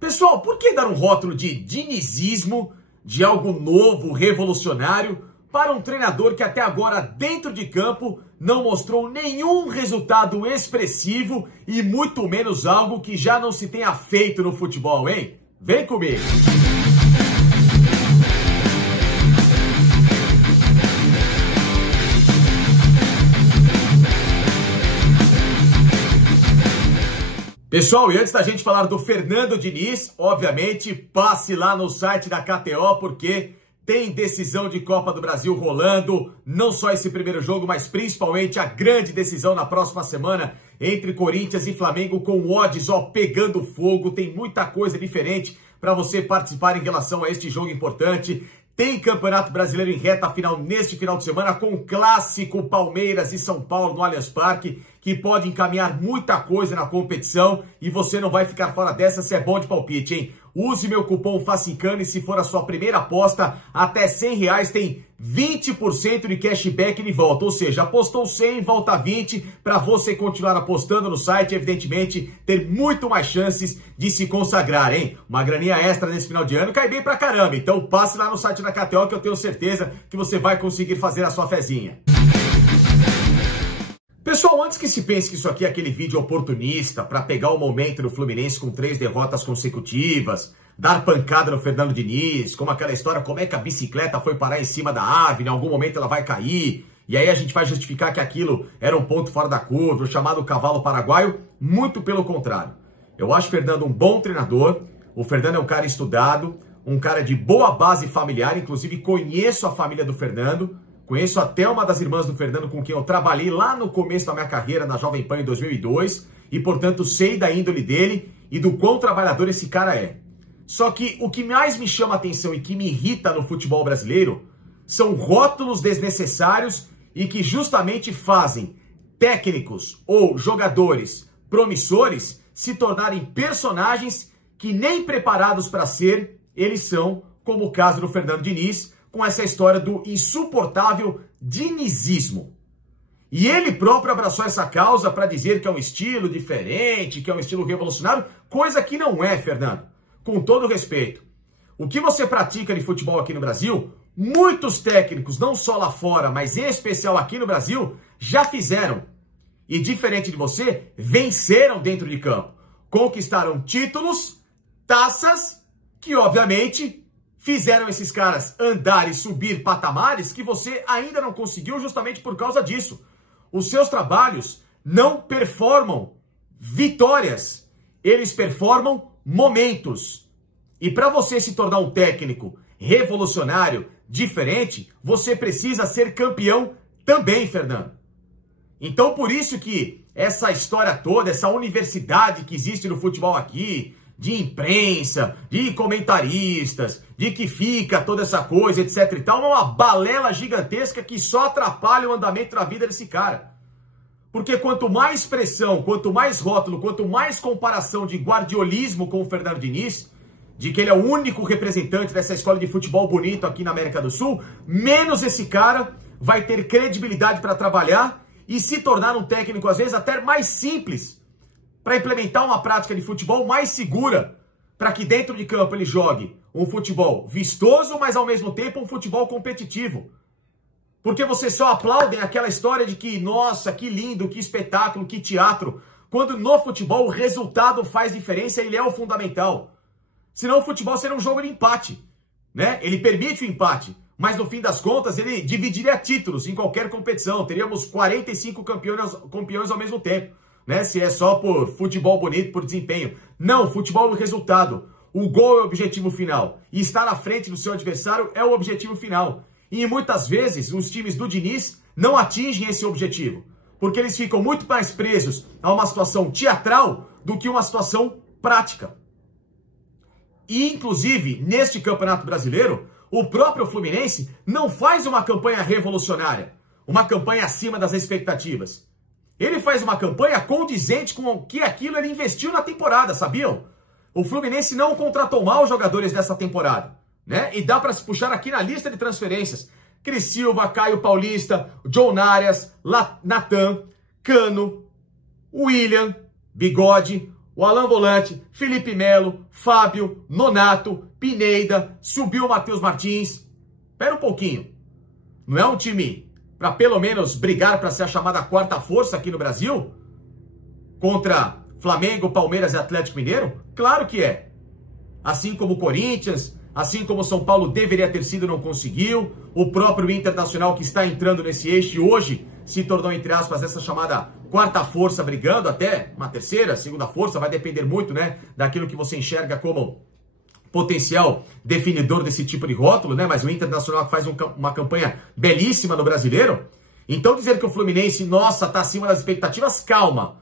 Pessoal, por que dar um rótulo de dinizismo, de algo novo, revolucionário, para um treinador que até agora, dentro de campo, não mostrou nenhum resultado expressivo e muito menos algo que já não se tenha feito no futebol, hein? Vem comigo! Pessoal, e antes da gente falar do Fernando Diniz, obviamente, passe lá no site da KTO, porque tem decisão de Copa do Brasil rolando, não só esse primeiro jogo, mas principalmente a grande decisão na próxima semana entre Corinthians e Flamengo, com odds, pegando fogo. Tem muita coisa diferente para você participar em relação a este jogo importante. Tem Campeonato Brasileiro em reta final neste final de semana, com clássico Palmeiras e São Paulo no Allianz Parque, que pode encaminhar muita coisa na competição e você não vai ficar fora dessa se é bom de palpite, hein? Use meu cupom FACINCANO e se for a sua primeira aposta, até R$100 tem 20% de cashback de volta. Ou seja, apostou 100, volta 20 para você continuar apostando no site e, evidentemente, ter muito mais chances de se consagrar, hein? Uma graninha extra nesse final de ano cai bem pra caramba. Então passe lá no site da KTO que eu tenho certeza que você vai conseguir fazer a sua fezinha. Pessoal, antes que se pense que isso aqui é aquele vídeo oportunista para pegar o momento do Fluminense com 3 derrotas consecutivas, dar pancada no Fernando Diniz, como aquela história, como é que a bicicleta foi parar em cima da árvore, em algum momento ela vai cair, e aí a gente vai justificar que aquilo era um ponto fora da curva, o chamado cavalo paraguaio, muito pelo contrário. Eu acho o Fernando um bom treinador, o Fernando é um cara estudado, um cara de boa base familiar, inclusive conheço a família do Fernando, conheço até uma das irmãs do Fernando com quem eu trabalhei lá no começo da minha carreira na Jovem Pan em 2002 e, portanto, sei da índole dele e do quão trabalhador esse cara é. Só que o que mais me chama a atenção e que me irrita no futebol brasileiro são rótulos desnecessários e que justamente fazem técnicos ou jogadores promissores se tornarem personagens que nem preparados para ser eles são, como o caso do Fernando Diniz, com essa história do insuportável dinizismo. E ele próprio abraçou essa causa para dizer que é um estilo diferente, que é um estilo revolucionário, coisa que não é, Fernando. Com todo respeito. O que você pratica de futebol aqui no Brasil, muitos técnicos, não só lá fora, mas em especial aqui no Brasil, já fizeram. E diferente de você, venceram dentro de campo. Conquistaram títulos, taças, que obviamente fizeram esses caras andar e subir patamares que você ainda não conseguiu justamente por causa disso. Os seus trabalhos não performam vitórias, eles performam momentos. E para você se tornar um técnico revolucionário, diferente, você precisa ser campeão também, Fernando. Então por isso que essa história toda, essa universidade que existe no futebol aqui, de imprensa, de comentaristas, de que fica toda essa coisa, etc e tal, é uma balela gigantesca que só atrapalha o andamento da vida desse cara. Porque quanto mais pressão, quanto mais rótulo, quanto mais comparação de guardiolismo com o Fernando Diniz, de que ele é o único representante dessa escola de futebol bonito aqui na América do Sul, menos esse cara vai ter credibilidade para trabalhar e se tornar um técnico, às vezes, até mais simples, para implementar uma prática de futebol mais segura, para que dentro de campo ele jogue um futebol vistoso, mas ao mesmo tempo um futebol competitivo. Porque vocês só aplaudem aquela história de que, nossa, que lindo, que espetáculo, que teatro, quando no futebol o resultado faz diferença, ele é o fundamental. Senão o futebol seria um jogo de empate, né? Ele permite o empate, mas no fim das contas ele dividiria títulos em qualquer competição, teríamos 45 campeões ao mesmo tempo. Né? Se é só por futebol bonito, por desempenho. Não, futebol é o resultado. O gol é o objetivo final. E estar à frente do seu adversário é o objetivo final. E muitas vezes os times do Diniz não atingem esse objetivo. Porque eles ficam muito mais presos a uma situação teatral do que uma situação prática. E inclusive, neste Campeonato Brasileiro, o próprio Fluminense não faz uma campanha revolucionária. Uma campanha acima das expectativas. Ele faz uma campanha condizente com o que aquilo ele investiu na temporada, sabiam? O Fluminense não contratou mal os jogadores dessa temporada, né? E dá para se puxar aqui na lista de transferências. Cris Silva, Caio Paulista, John Arias, Natan, Cano, William, Bigode, o Alan Volante, Felipe Melo, Fábio, Nonato, Pineda, subiu o Matheus Martins. Espera um pouquinho. Não é um time para pelo menos brigar para ser a chamada quarta força aqui no Brasil? Contra Flamengo, Palmeiras e Atlético Mineiro? Claro que é. Assim como o Corinthians, assim como o São Paulo deveria ter sido, não conseguiu. O próprio Internacional que está entrando nesse eixo e hoje se tornou, entre aspas, essa chamada quarta força brigando, até uma terceira, segunda força, vai depender muito, né, daquilo que você enxerga como potencial definidor desse tipo de rótulo, né, mas o Internacional que faz uma campanha belíssima no Brasileiro. Então dizer que o Fluminense, nossa, tá acima das expectativas, calma.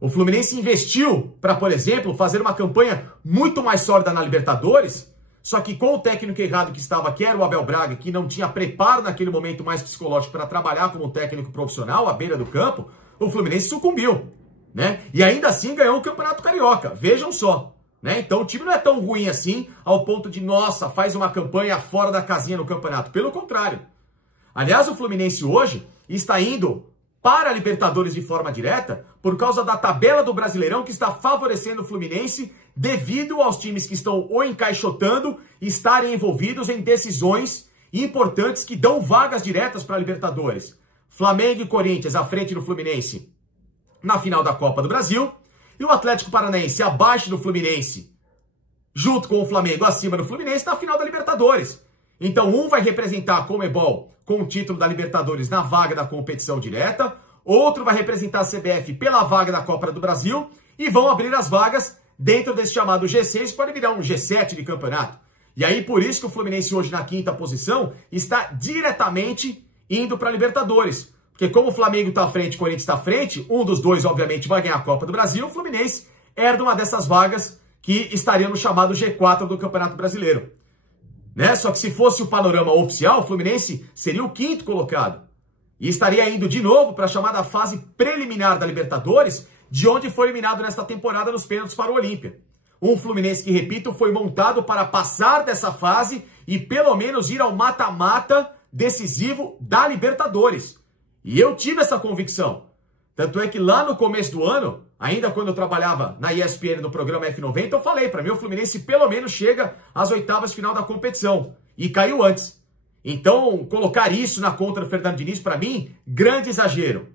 O Fluminense investiu para, por exemplo, fazer uma campanha muito mais sólida na Libertadores, só que com o técnico errado que estava, que era o Abel Braga, que não tinha preparo naquele momento mais psicológico para trabalhar como um técnico profissional à beira do campo, o Fluminense sucumbiu, né? E ainda assim ganhou o Campeonato Carioca, vejam só, né? Então o time não é tão ruim assim, ao ponto de, nossa, faz uma campanha fora da casinha no campeonato. Pelo contrário. Aliás, o Fluminense hoje está indo para a Libertadores de forma direta por causa da tabela do Brasileirão que está favorecendo o Fluminense devido aos times que estão ou encaixotando estarem envolvidos em decisões importantes que dão vagas diretas para a Libertadores. Flamengo e Corinthians à frente do Fluminense na final da Copa do Brasil e o Atlético Paranaense abaixo do Fluminense junto com o Flamengo acima do Fluminense na final da Libertadores. Então um vai representar a Conmebol com o título da Libertadores na vaga da competição direta, outro vai representar a CBF pela vaga da Copa do Brasil e vão abrir as vagas dentro desse chamado G6, pode virar um G7 de campeonato. E aí por isso que o Fluminense hoje na quinta posição está diretamente indo para a Libertadores. Porque como o Flamengo está à frente e o Corinthians está à frente, um dos dois obviamente vai ganhar a Copa do Brasil, o Fluminense herda uma dessas vagas que estaria no chamado G4 do Campeonato Brasileiro. Né? Só que se fosse o panorama oficial, o Fluminense seria o quinto colocado. E estaria indo de novo para a chamada fase preliminar da Libertadores, de onde foi eliminado nesta temporada nos pênaltis para o Olímpia. Um Fluminense que, repito, foi montado para passar dessa fase e pelo menos ir ao mata-mata decisivo da Libertadores. E eu tive essa convicção. Tanto é que lá no começo do ano, ainda quando eu trabalhava na ESPN no programa F90, eu falei, para mim o Fluminense pelo menos chega às oitavas de final da competição. E caiu antes. Então, colocar isso na conta do Fernando Diniz, para mim, grande exagero.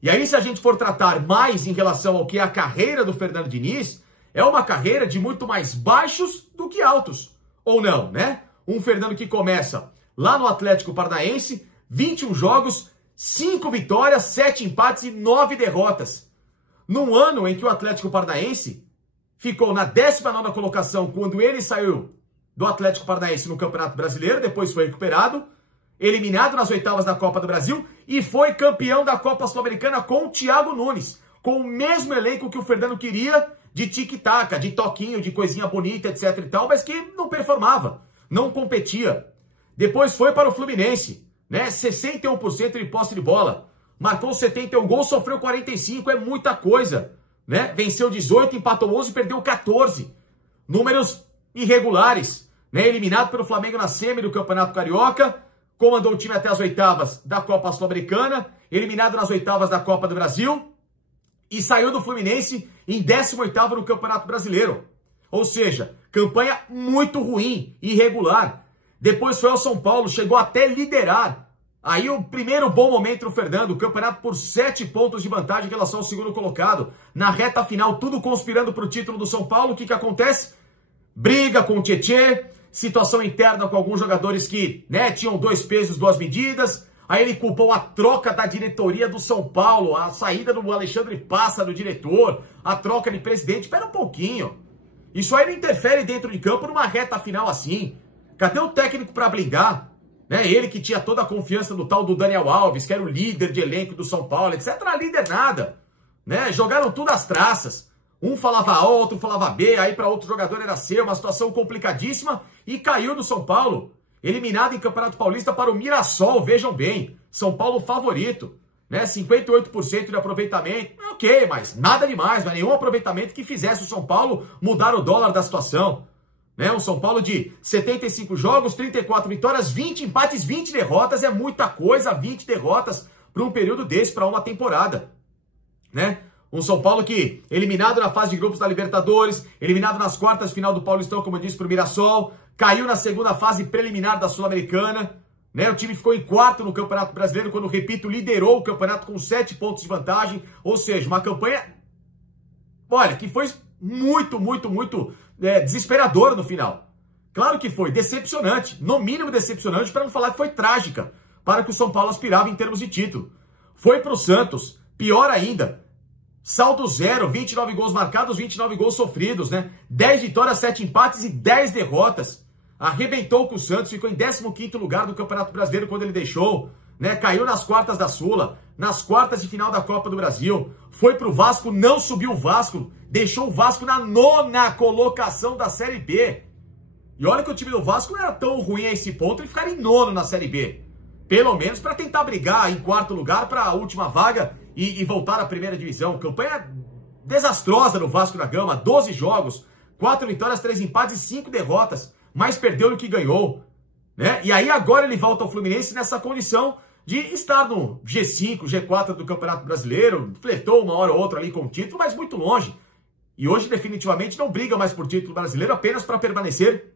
E aí, se a gente for tratar mais em relação ao que é a carreira do Fernando Diniz, é uma carreira de muito mais baixos do que altos. Ou não, né? Um Fernando que começa lá no Atlético Paranaense, 21 jogos, 5 vitórias, 7 empates e 9 derrotas. Num ano em que o Atlético Paranaense ficou na 19ª colocação quando ele saiu do Atlético Paranaense no Campeonato Brasileiro, depois foi recuperado, eliminado nas oitavas da Copa do Brasil e foi campeão da Copa Sul-Americana com o Thiago Nunes, com o mesmo elenco que o Fernando queria, de tic-tac, de toquinho, de coisinha bonita, etc e tal, mas que não performava, não competia. Depois foi para o Fluminense, né? 61% de posse de bola, marcou 71 gols, sofreu 45, é muita coisa, né? Venceu 18, empatou 11 e perdeu 14. Números irregulares, né? Eliminado pelo Flamengo na semi do Campeonato Carioca, comandou o time até as oitavas da Copa Sul-Americana, eliminado nas oitavas da Copa do Brasil e saiu do Fluminense em 18º no Campeonato Brasileiro. Ou seja, campanha muito ruim, irregular. Depois foi ao São Paulo, chegou até liderar. Aí o primeiro bom momento do Fernando, o campeonato por 7 pontos de vantagem em relação ao segundo colocado. Na reta final, tudo conspirando para o título do São Paulo. O que acontece? Briga com o Tietê, situação interna com alguns jogadores que, né, tinham 2 pesos, 2 medidas. Aí ele culpou a troca da diretoria do São Paulo, a saída do Alexandre Passa, do diretor, a troca de presidente. Espera um pouquinho. Isso aí não interfere dentro de campo numa reta final assim. Cadê o técnico para blindar? Né? Ele que tinha toda a confiança do tal do Daniel Alves, que era o líder de elenco do São Paulo, etc. Não era líder nada. Né? Jogaram tudo às traças. Um falava A, outro falava B, aí para outro jogador era C, uma situação complicadíssima e caiu do São Paulo. Eliminado em Campeonato Paulista para o Mirassol, vejam bem. São Paulo favorito, né? 58% de aproveitamento. Ok, mas nada demais, não é nenhum aproveitamento que fizesse o São Paulo mudar o dólar da situação. Né? Um São Paulo de 75 jogos, 34 vitórias, 20 empates, 20 derrotas. É muita coisa, 20 derrotas para um período desse, para uma temporada. Né? Um São Paulo que, eliminado na fase de grupos da Libertadores, eliminado nas quartas de final do Paulistão, como eu disse, pro Mirassol, caiu na segunda fase preliminar da Sul-Americana, né? O time ficou em quarto no Campeonato Brasileiro, quando, repito, liderou o campeonato com 7 pontos de vantagem, ou seja, uma campanha, olha, que foi muito desesperadora no final. Claro que foi decepcionante, no mínimo decepcionante, para não falar que foi trágica, para que o São Paulo aspirava em termos de título. Foi pro Santos, pior ainda, saldo zero, 29 gols marcados, 29 gols sofridos, né? 10 vitórias, 7 empates e 10 derrotas. Arrebentou com o Santos, ficou em 15º lugar do Campeonato Brasileiro quando ele deixou, né? Caiu nas quartas da Sula, nas quartas de final da Copa do Brasil. Foi pro Vasco, não subiu o Vasco, deixou o Vasco na 9ª colocação da Série B. E olha que o time do Vasco não era tão ruim a esse ponto, ele ficar em 9º na Série B. Pelo menos para tentar brigar em 4º lugar para a última vaga e voltar à primeira divisão. Campanha desastrosa no Vasco da Gama, 12 jogos, 4 vitórias, 3 empates e 5 derrotas, mas perdeu do que ganhou, né? E aí agora ele volta ao Fluminense nessa condição de estar no G5, G4 do Campeonato Brasileiro, flertou uma hora ou outra ali com o título, mas muito longe. E hoje definitivamente não briga mais por título brasileiro, apenas para permanecer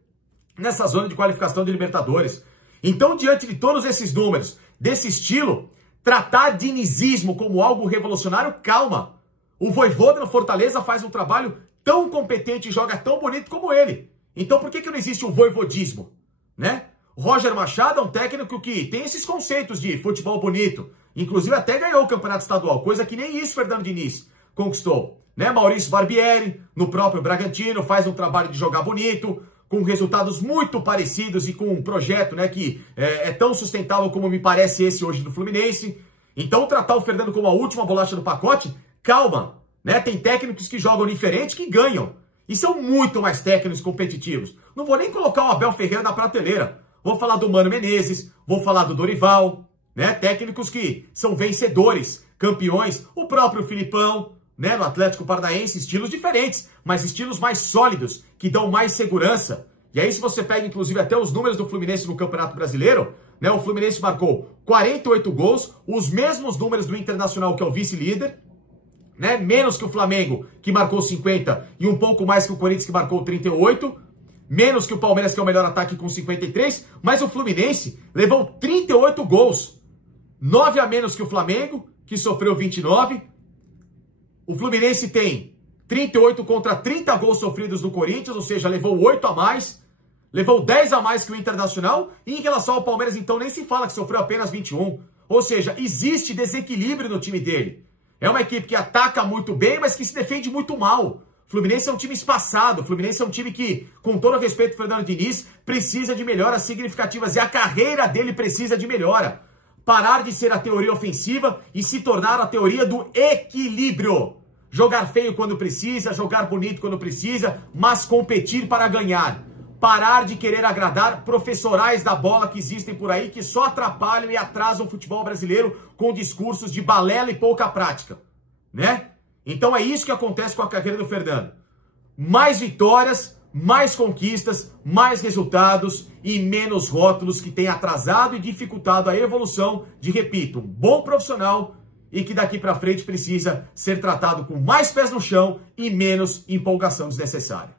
nessa zona de qualificação de Libertadores. Então, diante de todos esses números, desse estilo, tratar dinizismo como algo revolucionário, calma. O Vojvoda no Fortaleza faz um trabalho tão competente e joga tão bonito como ele. Então, por que não existe um voivodismo, né? O Roger Machado é um técnico que tem esses conceitos de futebol bonito. Inclusive, até ganhou o campeonato estadual, coisa que nem isso Fernando Diniz conquistou, né? Maurício Barbieri, no próprio Bragantino, faz um trabalho de jogar bonito, com resultados muito parecidos e com um projeto, né, que é tão sustentável como me parece esse hoje do Fluminense. Então, tratar o Fernando como a última bolacha do pacote, calma, né? Tem técnicos que jogam diferente que ganham. E são muito mais técnicos competitivos. Não vou nem colocar o Abel Ferreira na prateleira. Vou falar do Mano Menezes, vou falar do Dorival, né? Técnicos que são vencedores, campeões. O próprio Filipão, né? No Atlético Paranaense, estilos diferentes, mas estilos mais sólidos, que dão mais segurança. E aí, se você pega, inclusive, até os números do Fluminense no Campeonato Brasileiro, né? O Fluminense marcou 48 gols, os mesmos números do Internacional, que é o vice-líder, né? Menos que o Flamengo, que marcou 50, e um pouco mais que o Corinthians, que marcou 38, menos que o Palmeiras, que é o melhor ataque, com 53, mas o Fluminense levou 38 gols, 9 a menos que o Flamengo, que sofreu 29. O Fluminense tem 38 contra 30 gols sofridos do Corinthians, ou seja, levou 8 a mais, levou 10 a mais que o Internacional, e em relação ao Palmeiras, então, nem se fala que sofreu apenas 21. Ou seja, existe desequilíbrio no time dele. É uma equipe que ataca muito bem, mas que se defende muito mal. O Fluminense é um time espaçado, o Fluminense é um time que, com todo o respeito ao Fernando Diniz, precisa de melhoras significativas, e a carreira dele precisa de melhora. Parar de ser a teoria ofensiva e se tornar a teoria do equilíbrio. Jogar feio quando precisa, jogar bonito quando precisa, mas competir para ganhar. Parar de querer agradar professorais da bola que existem por aí, que só atrapalham e atrasam o futebol brasileiro com discursos de balela e pouca prática, né? Então é isso que acontece com a carreira do Fernando. Mais vitórias, mais conquistas, mais resultados e menos rótulos, que tem atrasado e dificultado a evolução de, repito, um bom profissional, e que daqui para frente precisa ser tratado com mais pés no chão e menos empolgação desnecessária.